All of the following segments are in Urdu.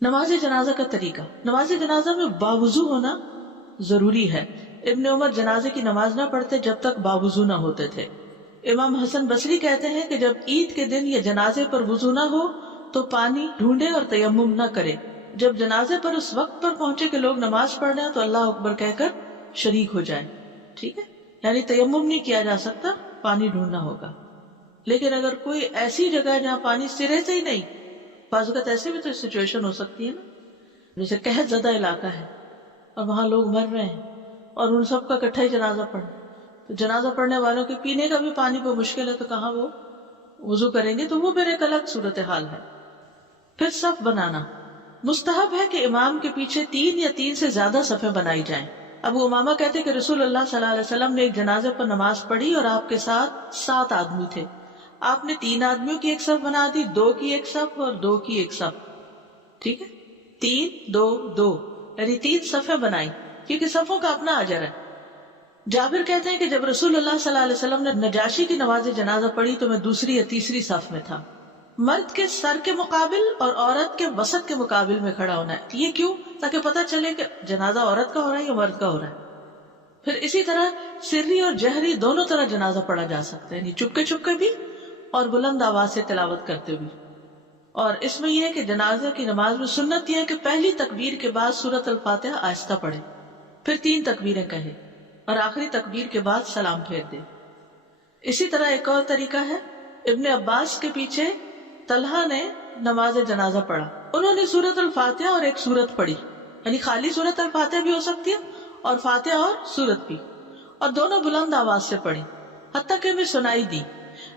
نماز جنازہ کا طریقہ. نماز جنازہ میں باوضو ہونا ضروری ہے. ابن عمر جنازے کی نماز نہ پڑھتے جب تک باوضو نہ ہوتے تھے. امام حسن بصری کہتے ہیں کہ جب عید کے دن یا جنازے پر وضو نہ ہو تو پانی ڈھونڈے اور تیمم نہ کرے. جب جنازے پر اس وقت پر پہنچے کہ لوگ نماز پڑھ رہے ہیں تو اللہ اکبر کہہ کر شریک ہو جائے. ٹھیک ہے، یعنی تیمم نہیں کیا جا سکتا، پانی ڈھونڈنا ہوگا. لیکن اگر کوئی ایسی جگہ ہے جہاں پانی سرے سے ہی نہیں، بعض اوقات ایسے بھی تو سچویشن ہو سکتی ہے نا، جیسے قحط زدہ علاقہ ہے اور وہاں لوگ مر رہے ہیں اور ان سب کا اکٹھا ہی جنازہ پڑھنا، تو جنازہ پڑھنے والوں کے پینے کا بھی پانی پہ مشکل ہے، تو کہاں وہ وضو کریں گے؟ تو وہ میرے ایک الگ صورتحال ہے. پھر صف بنانا مستحب ہے کہ امام کے پیچھے 3 یا 3 سے زیادہ صفیں بنائی جائیں. ابو امامہ کہتے کہ رسول اللہ صلی اللہ علیہ وسلم نے ایک جنازے پر نماز پڑھی اور آپ کے ساتھ 7 آدمی تھے. آپ نے 3 آدمیوں کی ایک صف بنا دی، 2 کی ایک صف اور 2 کی ایک صف. ٹھیک ہے، 3 2 2 یعنی 3 صفیں بنائی، کیونکہ صفوں کا اپنا اجر ہے. جابر کہتے ہیں کہ جب رسول اللہ صلی اللہ علیہ وسلم نے نجاشی کی نماز جنازہ پڑھی تو میں دوسری یا تیسری صف میں تھا. مرد کے سر کے مقابل اور عورت کے وسط کے مقابل میں کھڑا ہونا ہے. یہ کیوں؟ تاکہ پتہ چلے کہ جنازہ عورت کا ہو رہا ہے یا مرد کا ہو رہا ہے. پھر اسی طرح سری اور جہری دونوں طرح جنازہ پڑھا جا سکتا ہے، یعنی چپکے چپکے بھی اور بلند آواز سے تلاوت کرتے ہوئے. اور اس میں یہ ہے کہ جنازہ کی نماز میں سنت یہ ہے کہ پہلی تکبیر کے بعد سورۃ الفاتحہ آہستہ پڑھے، پھر 3 تکبیریں کہے اور آخری تکبیر کے بعد سلام پھیر دے. اسی طرح ایک اور طریقہ ہے، ابن عباس کے پیچھے طلحہ نے نماز جنازہ پڑھا. انہوں نے سورۃ الفاتحہ اور ایک سورت پڑھی، یعنی خالی سورۃ الفاتحہ بھی ہو سکتی ہے اور فاتحہ اور سورت بھی، اور دونوں بلند آواز سے پڑھی حتیٰ کہ میں سنائی دی.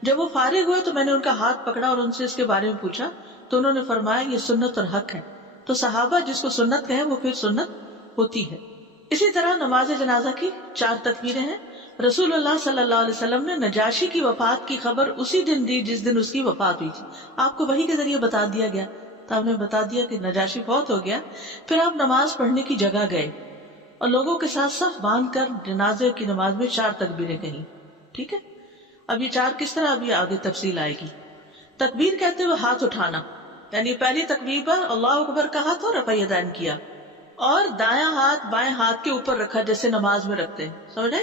جب وہ فارغ ہوئے تو میں نے ان کا ہاتھ پکڑا اور ان سے اس کے بارے میں پوچھا تو انہوں نے فرمایا یہ سنت اور حق ہے. تو صحابہ جس کو سنت کہیں وہ پھر سنت ہوتی ہے. اسی طرح نماز جنازہ کی 4 تکبیریں ہیں. رسول اللہ صلی اللہ علیہ وسلم نے نجاشی کی وفات کی خبر اسی دن دی جس دن اس کی وفات ہوئی تھی. آپ کو وحی کے ذریعے بتا دیا گیا، تو آپ نے بتا دیا کہ نجاشی فوت ہو گیا. پھر آپ نماز پڑھنے کی جگہ گئے اور لوگوں کے ساتھ صف باندھ کر جنازے کی نماز میں 4 تکبیریں کہیں. ٹھیک ہے، اب یہ 4 کس طرح، ابھی آگے تفصیل آئے گی. تکبیر کہتے ہوئے ہاتھ اٹھانا، یعنی پہلی تکبیر پر اللہ اکبر کہا تو رفع یدین کیا اور دایاں ہاتھ بائیں ہاتھ کے اوپر رکھا جیسے نماز میں رکھتے ہیں، سمجھے؟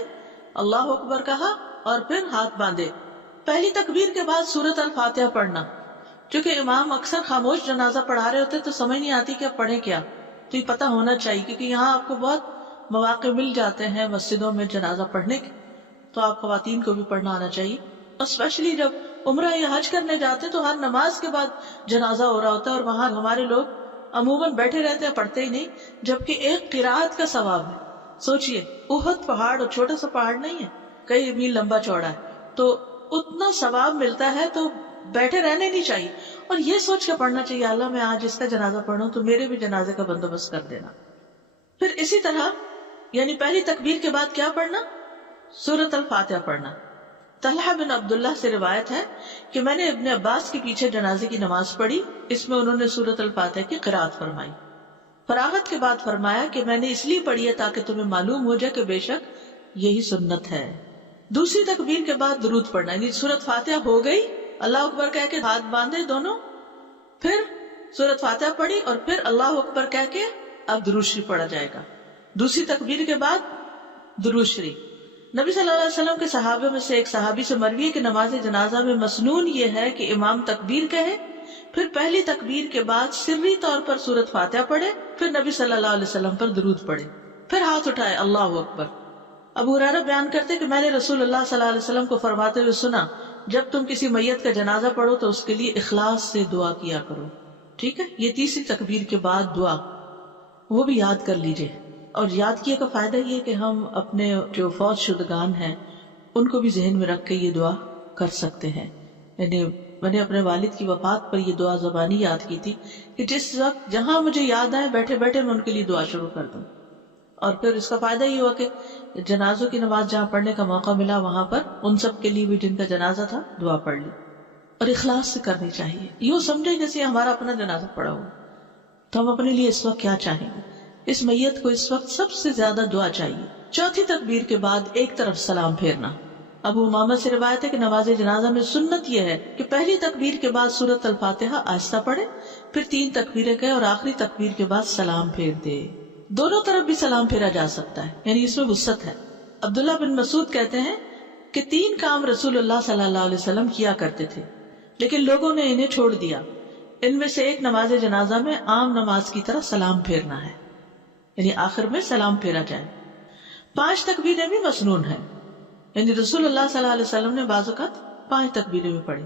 اللہ اکبر کہا اور پھر ہاتھ باندھے. پہلی تکبیر کے بعد سورۃ الفاتحہ پڑھنا. چونکہ امام اکثر خاموش جنازہ پڑھا رہے ہوتے تو سمجھ نہیں آتی کہ اب پڑھیں کیا، تو یہ پتہ ہونا چاہیے کیونکہ یہاں آپ کو بہت مواقع مل جاتے ہیں مسجدوں میں جنازہ پڑھنے کے، تو آپ خواتین کو بھی پڑھنا آنا چاہیے. اور اسپیشلی جب عمرہ یا حج کرنے جاتے تو ہر نماز کے بعد جنازہ ہو رہا ہوتا ہے اور وہاں ہمارے لوگ عموماً بیٹھے رہتے ہیں، پڑھتے ہی نہیں، جبکہ ایک قرات کا ثواب ہے. سوچئے احد پہاڑ اور چھوٹا سا پہاڑ نہیں ہے، کئی میل لمبا چوڑا ہے، تو اتنا ثواب ملتا ہے، تو بیٹھے رہنے نہیں چاہیے اور یہ سوچ کے پڑھنا چاہیے اللہ میں آج اس کا جنازہ پڑھوں تو میرے بھی جنازے کا بندوبست کر دینا. پھر اسی طرح یعنی پہلی تکبیر کے بعد کیا پڑھنا؟ سورۃ الفاتحہ پڑھنا. طلحہ بن عبداللہ سے روایت ہے کہ میں نے ابن عباس کے پیچھے جنازے کی نماز پڑھی، اس میں انہوں نے سورۃ الفاتحہ کی قرات فرمائی. فراغت کے بعد فرمایا کہ میں نے اس لیے پڑھی ہے تاکہ تمہیں معلوم ہو جائے کہ بے شک یہی سنت ہے. دوسری تکبیر کے بعد درود پڑھنا، یعنی سورۃ فاتحہ ہو گئی، اللہ اکبر کہہ کے ہاتھ باندھے دونوں، پھر سورۃ فاتحہ پڑھی اور پھر اللہ اکبر کہہ کے اب درود شریف پڑھا جائے گا. دوسری تکبیر کے بعد درود شریف. نبی صلی اللہ علیہ وسلم کے صحابہ میں سے ایک صحابی سے مروی ہے کہ نماز جنازہ میں مسنون یہ ہے کہ امام تکبیر کہے، پھر پہلی تکبیر کے بعد سری طور پر سورۃ فاتحہ پڑھے، پھر نبی صلی اللہ علیہ وسلم پر درود پڑھے، پھر ہاتھ اٹھائے اللہ اکبر. ابو ہریرہ بیان کرتے کہ میں نے رسول اللہ صلی اللہ علیہ وسلم کو فرماتے ہوئے سنا، جب تم کسی میت کا جنازہ پڑھو تو اس کے لیے اخلاص سے دعا کیا کرو. ٹھیک ہے، یہ تیسری تکبیر کے بعد دعا، وہ بھی یاد کر لیجئے. اور یاد کیے کا فائدہ یہ کہ ہم اپنے جو فوت شدگان ہیں ان کو بھی ذہن میں رکھ کے یہ دعا کر سکتے ہیں. یعنی میں نے اپنے والد کی وفات پر یہ دعا زبانی یاد کی تھی کہ جس وقت جہاں مجھے یاد آئے بیٹھے بیٹھے میں ان کے لیے دعا شروع کر دوں. اور پھر اس کا فائدہ یہ ہوا کہ جنازوں کی نماز جہاں پڑھنے کا موقع ملا وہاں پر ان سب کے لیے بھی جن کا جنازہ تھا دعا پڑھ لی. اور اخلاص سے کرنی چاہیے، یوں سمجھے جیسے ہمارا اپنا جنازہ پڑا ہو تو ہم اپنے لیے اس وقت کیا چاہیں گے. اس میت کو اس وقت سب سے زیادہ دعا چاہیے. چوتھی تکبیر کے بعد ایک طرف سلام پھیرنا. ابو امامہ سے روایت ہے کہ نماز جنازہ میں سنت یہ ہے کہ پہلی تکبیر کے بعد سورۃ الفاتحہ آہستہ پڑھے، پھر 3 تکبیریں کہے اور آخری تکبیر کے بعد سلام پھیر دے. دونوں طرف بھی سلام پھیرا جا سکتا ہے، یعنی اس میں وسعت ہے. عبداللہ بن مسعود کہتے ہیں کہ 3 کام رسول اللہ صلی اللہ علیہ وسلم کیا کرتے تھے لیکن لوگوں نے انہیں چھوڑ دیا. ان میں سے ایک نماز جنازہ میں عام نماز کی طرح سلام پھیرنا ہے، یعنی آخر میں سلام پھیرا جائے. 5 تکبیریں بھی مسنون ہیں، یعنی رسول اللہ صلی اللہ علیہ وسلم نے بعض اوقات 5 تکبیریں بھی پڑھی.